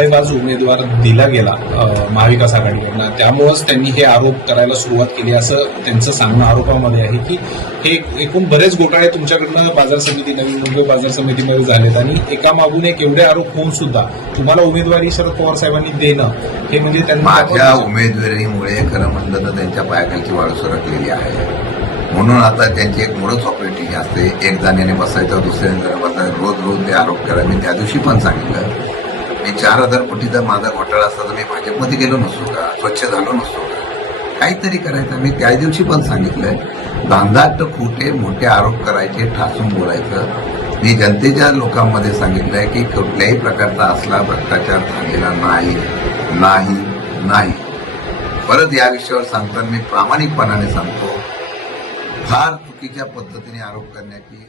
घोटाळेबाज उमेदवार दिला गेला महाविकास आघाडीकडनं, त्यामुळेच त्यांनी हे आरोप करायला सुरुवात केली असं त्यांचं सांगणं आरोपामध्ये आहे की हे एकूण बरेच घोटाळे तुमच्याकडनं बाजार समिती, नवी मुंबई बाजार समितीमध्ये झालेत आणि एकामागून एक एवढे आरोप होऊन सुद्धा तुम्हाला उमेदवारी शरद पवार साहेबांनी देणं हे म्हणजे त्यांना माझ्या उमेदवारीमुळे खरं म्हणलं तर त्यांच्या पायाखालची वाळू सरकलेली आहे. म्हणून आता त्यांची एक मोडच ऑपरेटिंग असते, एक जाण्याने बसायचं दुसऱ्या बसायचं, रोज रोज ते आरोप करा. मी त्या दिवशी पण सांगितलं, मी 4,000 कोटीचा माझा घोटाळा असता तर मी भाजपमध्ये गेलो नसतो का, स्वच्छ झालो नसतो का, काहीतरी करायचं. मी त्या दिवशी पण सांगितलंय, दांदाट खोटे मोठे आरोप करायचे, ठासून बोलायचं. मी जनतेच्या लोकांमध्ये सांगितलंय की कुठल्याही प्रकारचा असला भ्रष्टाचार झालेला नाही नाही नाही. परत या विषयावर सांगताना मी प्रामाणिकपणाने सांगतो, फार चुकीच्या पद्धतीने आरोप करण्याची